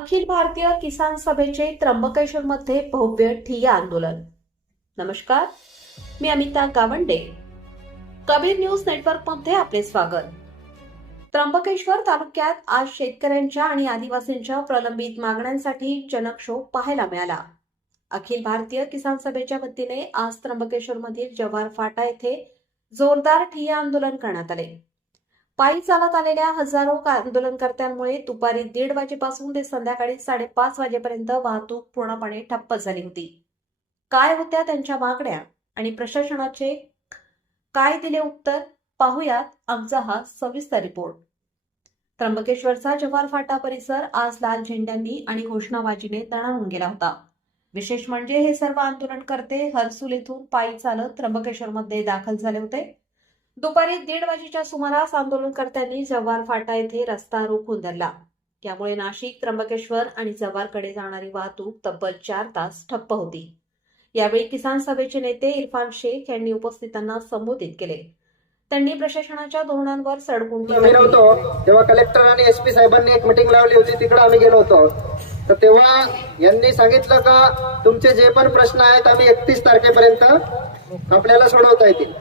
अखिल भारतीय किसान सभेचे त्र्यंबकेश्वरमध्ये भव्य ठिय्या आंदोलन. नमस्कार मी अमिता गावंडे. कबीर न्यूज नेटवर्कमध्ये आपले स्वागत. त्र्यंबकेश्वर तालुक्यात आज शेतकऱ्यांच्या आणि आदिवासींच्या प्रलंबित मागण्यांसाठी जनक्षोभ पाहायला मिळाला. अखिल भारतीय किसान सभेच्या वतीने आज त्र्यंबकेश्वरमधील जव्हार फाटा येथे जोरदार ठिय्या आंदोलन करण्यात आले. पायी चालत आलेल्या हजारो का- आंदोलनकर्त्यांमुळे दुपारी दीड वाजेपासून ते संध्याकाळी साडेपाच वाजेपर्यंत वाहतूक पूर्णपणे ठप्प झाली होती. काय होत्या त्यांच्या मागण्या आणि प्रशासनाचे काय दिले उत्तर? पाहुयात आमचा हा सविस्तर रिपोर्ट. त्र्यंबकेश्वरचा जव्हार फाटा परिसर आज लाल झेंड्यांनी आणि घोषणाबाजीने तणावून गेला होता. विशेष म्हणजे हे सर्व आंदोलनकर्ते हर्सुल येथून पायी चालत त्र्यंबकेश्वरमध्ये दाखल झाले होते. दुपारी दीड वाजेच्या सुमारास आंदोलनकर्त्यांनी जव्हार फाटा येथे रस्ता रोखून धरला. यामुळे नाशिक त्र्यंबकेश्वर आणि जव्हारकडे जाणारी वाहतूक तब्बल चार तास ठप्प होती. यावेळी किसान सभेचे नेते इरफान शेख यांनी उपस्थितांना संबोधित केले. त्यांनी प्रशासनाच्या धोरणांवर सडकून. नव्हतो तेव्हा कलेक्टर आणि एसपी साहेबांनी एक मिटिंग लावली होती तिकडे आम्ही गेलो होतो. तर तेव्हा यांनी सांगितलं का तुमचे जे पण प्रश्न आहेत आम्ही एकतीस तारखेपर्यंत आपल्याला सोडवता येतील.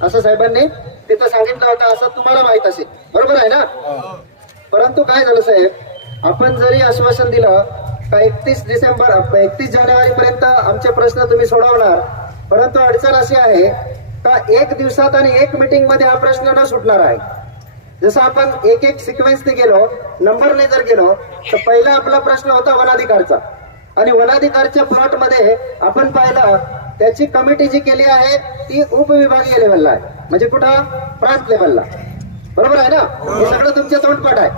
असं साहेबांनी तिथं सांगितलं होतं असं तुम्हाला माहीत असेल. बरोबर आहे ना? परंतु काय झालं साहेब आपण जरी आश्वासन दिलं का एकतीस डिसेंबर एकतीस जानेवारी पर्यंत आमचे प्रश्न तुम्ही सोडवणार परंतु अडचण अशी आहे का एक दिवसात आणि एक मीटिंगमध्ये हा प्रश्न न सुटणार आहे? जसं आपण एक एक सिक्वेन्सने गेलो नंबरने जर गेलो तर पहिला आपला प्रश्न होता वनाधिकारचा. आणि वनाधिकारच्या प्लॉटमध्ये आपण पाहिलं त्याची कमिटी जी केली आहे ती उपविभागीय लेवलला आहे. म्हणजे कुठं? प्रांत लेवलला बरोबर आहे ना? हे सगळं तुमच्या तोंडपाठ आहे.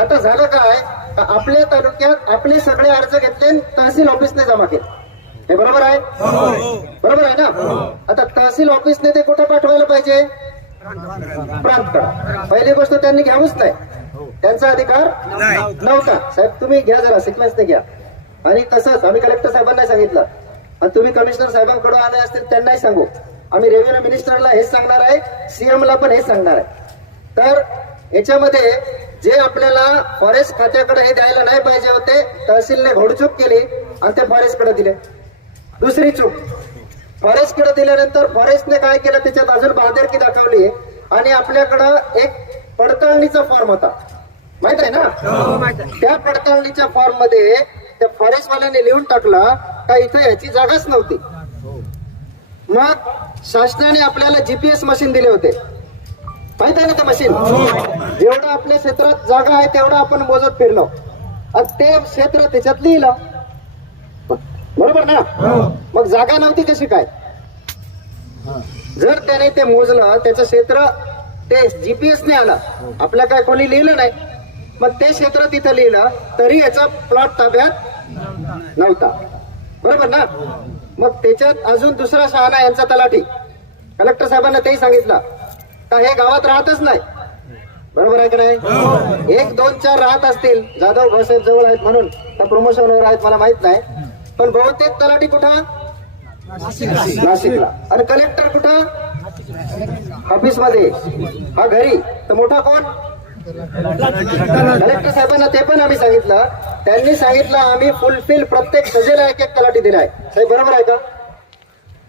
आता झालं काय? आपल्या तालुक्यात आपले सगळे अर्ज घेतले तहसील ऑफिसने जमा केले. हे बरोबर आहे? बरोबर आहे ना? आता तहसील ऑफिसने ते कुठं पाठवायला पाहिजे? प्रांत पहिली गोष्ट त्यांनी घ्यावंच नाही. त्यांचा अधिकार नव्हता. साहेब तुम्ही घ्या जरा सिक्वेन्सने घ्या. आणि तसंच आम्ही कलेक्टर साहेबांना सांगितलं. आणि तुम्ही कमिशनर साहेबांकडून आले असतील त्यांनाही सांगू. आम्ही रेव्हेन्यू मिनिस्टरला हेच सांगणार आहे सीएम ला पण हेच सांगणार आहे. तर याच्यामध्ये जे आपल्याला फॉरेस्ट खात्याकडे हे द्यायला नाही पाहिजे होते तहसीलने घोडचूक केली आणि ते फॉरेस्टकडे दिले. दुसरी चूक. फॉरेस्टकडे दिल्यानंतर फॉरेस्टने काय केलं? त्याच्यात अजून बाहेरकी दाखवली. आणि आपल्याकडं एक पडताळणीचा फॉर्म होता. माहीत आहे ना? त्या पडताळणीच्या फॉर्ममध्ये त्या फॉरेस्ट वाल्याने लिहून टाकला का इथं याची जागाच नव्हती. मग शासनाने आपल्याला जीपीएस मशीन दिले होते. माहीत आहे ना ते मशीन जेवढं आपल्या क्षेत्रात जागा आहे तेवढं आपण मोजत फिरलो. आणि ते क्षेत्र त्याच्यात लिहिलं. बरोबर ना? मग जागा नव्हती कशी काय? जर त्याने ते मोजलं त्याचं क्षेत्र ते जीपीएस ने आलं. आपल्या काय कोणी लिहिलं नाही. मग ते क्षेत्र तिथं लिहिलं तरी याचा प्लॉट ताब्यात नव्हता. बरोबर ना? मग त्याच्यात अजून दुसरा शहाणा यांचा तलाठी. कलेक्टर साहेबांना तेही सांगितलं. का हे गावात राहतच नाही? बरोबर आहे का नाही? एक दोन चार राहत असतील. जाधव भाऊसाहेब जवळ आहेत म्हणून. त्या प्रमोशनवर आहेत मला माहीत नाही. पण बहुतेक तलाठी कुठं? नाशिकला. आणि कलेक्टर कुठं? ऑफिसमध्ये हा घरी. तर मोठा कोण? कलेक्टर साहेबांना ते पण आम्ही सांगितलं. त्यांनी सांगितलं आम्ही फुलफिल प्रत्येक सजेला एक एक तलाठी दिलाय. साहेब बरोबर आहे का?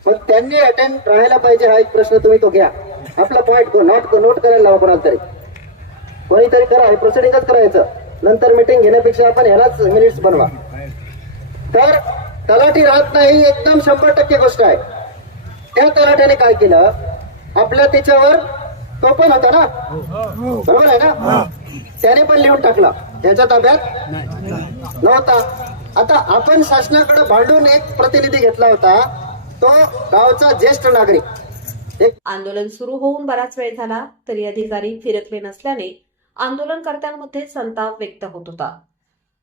मग त्यांनी अटेंड राहायला पाहिजे हा एक प्रश्न तुम्ही तो घ्या. आपला पॉईंट नोट नोट करायला लावा कोणाला तरी. कोणीतरी करा हे प्रोसिडिंगच करायचं. नंतर मिटिंग घेण्यापेक्षा आपण ह्यालाच मिनिट्स बनवा. तर तलाठी राहत नाही एकदम शंभर टक्के गोष्ट आहे. त्या तलाठ्याने काय केलं? आपल्या त्याच्यावर तो पण होता ना? बरोबर आहे ना? त्याने पण लिहून टाकला. त्याच्या ताब्यात नव्हता. आता आपण शासनाकडे भांडून एक प्रतिनिधी घेतला होता. तो गावचा ज्येष्ठ नागरिक. एक आंदोलन सुरू होऊन बराच वेळ झाला तरी अधिकारी फिरकले नसल्याने आंदोलनकर्त्यांमध्ये संताप व्यक्त होत होता.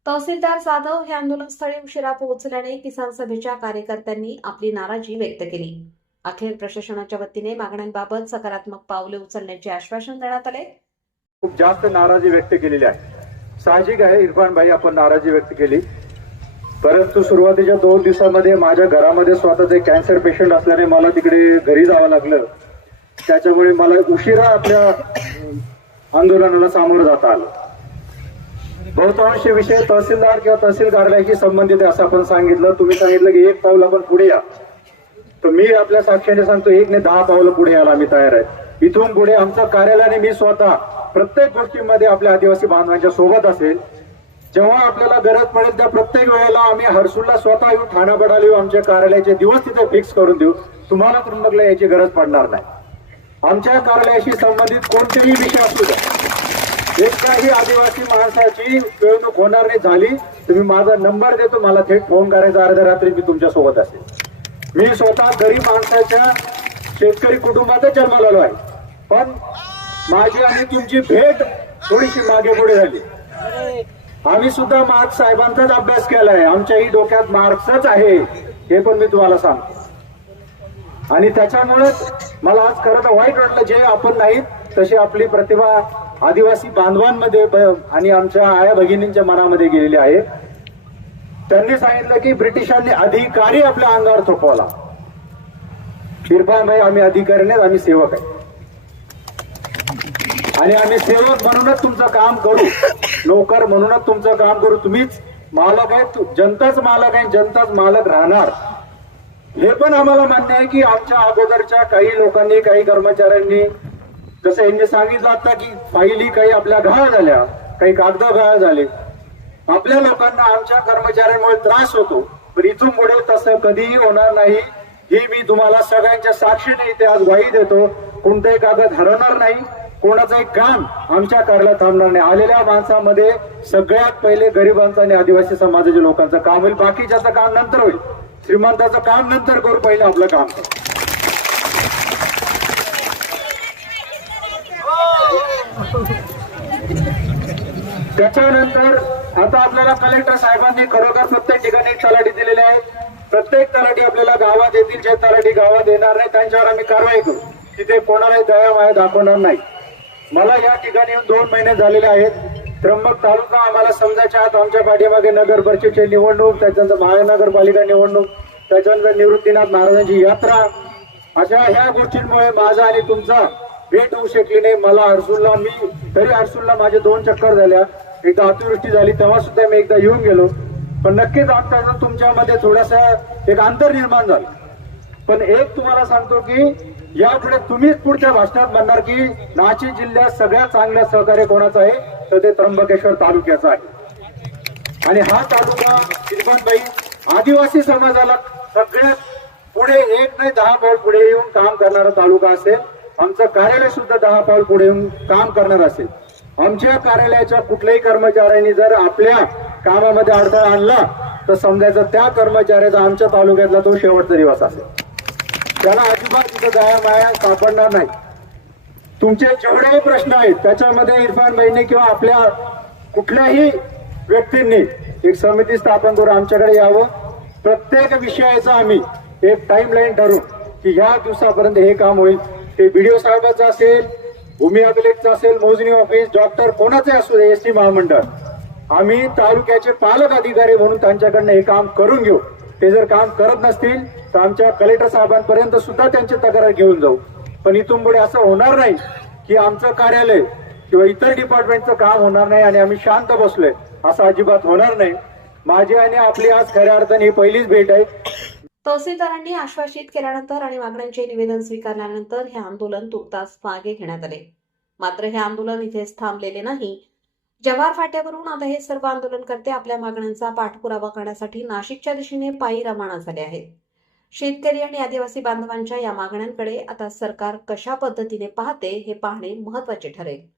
तहसीलदार जाधव हे आंदोलनस्थळी उशिरा पोहोचल्याने किसान सभेच्या कार्यकर्त्यांनी आपली नाराजी व्यक्त केली. अखेर प्रशासनाच्या वतीने मागण्यांबाबत सकारात्मक पावले उचलण्याचे आश्वासन देण्यात आले. खूप जास्त नाराजी व्यक्त केलेली आहे. साहजिक आहे इरफान भाई आपण नाराजी व्यक्त केली. परंतु सुरुवातीच्या दोन दिवसामध्ये माझ्या घरामध्ये स्वतःचे कॅन्सर पेशंट असल्याने मला तिकडे घरी जावं लागलं. त्याच्यामुळे मला उशिरा आपल्या आंदोलनाला सामोरं जाता आलं. बहुतांश विषय तहसीलदार किंवा तहसील कार्यालयाशी संबंधित आहे असं आपण सांगितलं. तुम्ही सांगितलं की एक पाऊल आपण पुढे या. तर मी आपल्या साक्षीने सांगतो एक ने दहा पावलं पुढे यायला आम्ही तयार आहे. इथून पुढे आमचं कार्यालयाने मी स्वतः प्रत्येक गोष्टीमध्ये आपल्या आदिवासी बांधवांच्या सोबत असेल. जेव्हा आपल्याला गरज पडेल त्या प्रत्येक वेळेला आम्ही हर्सूलला स्वतः येऊ ठाणा बडाला येऊ आमच्या कार्यालयाचे दिवस तिथे फिक्स करून देऊ. तुम्हाला त्र्यंबकला याची गरज पडणार नाही. आमच्या कार्यालयाशी संबंधित कोणतेही विषय असू द्या. एकाही आदिवासी माणसाची पिळवणूक होणार नाही झाली. तुम्ही माझा नंबर देतो मला थेट फोन करायचा अर्ध्या रात्री मी तुमच्यासोबत असेल. मी स्वतः गरीब माणसाच्या शेतकरी कुटुंबातच जन्मलेलो आहे. पण माझी आणि तुमची भेट थोडीशी मागे पुढे झाली आम्ही सुद्धा मार्क्स साहेबांचाच अभ्यास केलाय आमच्याही डोक्यात मार्क्सच आहे हे पण मी तुम्हाला सांगतो. आणि त्याच्यामुळेच मला आज खरं तर वाईट वाटलं जे आपण नाहीत तशी आपली प्रतिभा आदिवासी बांधवांमध्ये आणि आमच्या आया भगिनींच्या मनामध्ये गेलेली आहे. त्यांनी सांगितलं की ब्रिटिशांनी अधिकारी आपल्या अंगावर थोपवला. इरफान भाई आम्ही अधिकारी नाही आम्ही सेवक आहे. आणि आम्ही सेवक म्हणूनच तुमचं काम करू. नोकर म्हणूनच तुमचं काम करू. तुम्हीच मालक आहे जनताच मालक आहे जनताच मालक राहणार. हे पण आम्हाला मान्य आहे की आमच्या अगोदरच्या काही लोकांनी काही कर्मचाऱ्यांनी जसं यांनी सांगितलं आता की फाईली काही आपल्या घाळ झाल्या काही कागद घाळ झाले. आपल्या लोकांना आमच्या कर्मचाऱ्यांमुळे त्रास होतो पण इथून पुढे तसं कधीही होणार नाही. ही मी तुम्हाला सगळ्यांच्या साक्षीने इथे आज ग्वाही देतो. कोणतंही कागद हरवणार नाही कोणाचंही काम आमच्या कार्याला थांबणार नाही. आलेल्या माणसामध्ये सगळ्यात पहिले गरिबांचं आणि आदिवासी समाजाच्या लोकांचं काम होईल. बाकीच्याचं काम नंतर होईल. श्रीमंताचं काम नंतर करू पहिले आपलं काम करू. त्याच्यानंतर आता आपल्याला कलेक्टर साहेबांनी खरोखर प्रत्येक ठिकाणी एक तलाठी दिलेले आहे. प्रत्येक तलाठी आपल्याला गावात येतील जे तलाठी गावात येणार नाही त्यांच्यावर आम्ही कारवाई करू. तिथे कोणालाही दया माया दाखवणार नाही. मला या ठिकाणी येऊन दोन महिने झालेले आहेत. त्र्यंबक तालुका आम्हाला समजायच्या आत आमच्या पाठीमागे नगर परिषदेची निवडणूक त्याच्यानंतर महानगरपालिका निवडणूक त्याच्यानंतर निवृत्तीनाथ महाराजांची यात्रा अशा ह्या गोष्टींमुळे माझा आणि तुमचा भेट होऊ शकली नाही. मला अर्जुनला मी तरी अर्जुनला माझे दोन चक्कर झाल्या. एकदा अतिवृष्टी झाली तेव्हा सुद्धा मी एकदा येऊन गेलो. पण नक्कीच आता तुमच्यामध्ये थोडासा एक अंतर निर्माण झालं. पण एक तुम्हाला सांगतो की यापुढे तुम्हीच पुढच्या भाषणात म्हणणार की नाशिक जिल्ह्यात सगळ्यात चांगलं सहकार्य कोणाचं आहे? तर ते त्र्यंबकेश्वर तालुक्याचं आहे. आणि हा तालुका श्रीमंतबाई आदिवासी समाजाला सगळ्यात पुढे एक नाही दहा बोल पुढे येऊन काम करणारा तालुका असेल. आमचं कार्यालय सुद्धा दहा पाऊल पुढे येऊन काम करणार असेल. आमच्या कार्यालयाच्या कुठल्याही कर्मचाऱ्यांनी जर आपल्या कामामध्ये अडथळा आणला तर समजायचं त्या कर्मचाऱ्याचा आमच्या तालुक्यातला तो शेवटचा दिवस असेल. त्याला अजिबात तिथं दया माया सापडणार नाही. तुमचे जेवढेही प्रश्न आहेत त्याच्यामध्ये इरफान भाईने किंवा आपल्या कुठल्याही व्यक्तींनी एक समिती स्थापन करून आमच्याकडे यावं. प्रत्येक विषयाचा आम्ही एक टाइम लाईन ठरवू की ह्या दिवसापर्यंत हे काम होईल. ते बीडीओ साहेबाचं असेल भूमी अभिलेखचं असेल मोजणी ऑफिस डॉक्टर कोणाचे असू दे एस टी महामंडळ. आम्ही तालुक्याचे पालक अधिकारी म्हणून त्यांच्याकडनं हे काम करून घेऊ. ते जर काम करत नसतील तर आमच्या कलेक्टर साहेबांपर्यंत सुद्धा त्यांची तक्रार घेऊन जाऊ. पण इथून पुढे असं होणार नाही की आमचं कार्यालय किंवा इतर डिपार्टमेंटचं काम होणार नाही आणि आम्ही शांत बसलोय असं अजिबात होणार नाही. माझी आणि आपली आज खऱ्या अर्थाने ही पहिलीच भेट आहे. तहसीलदारांनी आश्वासित केल्यानंतर आणि मागण्यांचे निवेदन स्वीकारल्यानंतर हे आंदोलन तुर्तास मागे घेण्यात आले. मात्र हे आंदोलन इथेच थांबलेले नाही. जव्हार फाट्यावरून आता हे सर्व आंदोलनकर्ते आपल्या मागण्यांचा पाठपुरावा करण्यासाठी नाशिकच्या दिशेने पायी रवाना झाले आहेत. शेतकरी आणि आदिवासी बांधवांच्या या मागण्यांकडे आता सरकार कशा पद्धतीने पाहते हे पाहणे महत्त्वाचे ठरेल.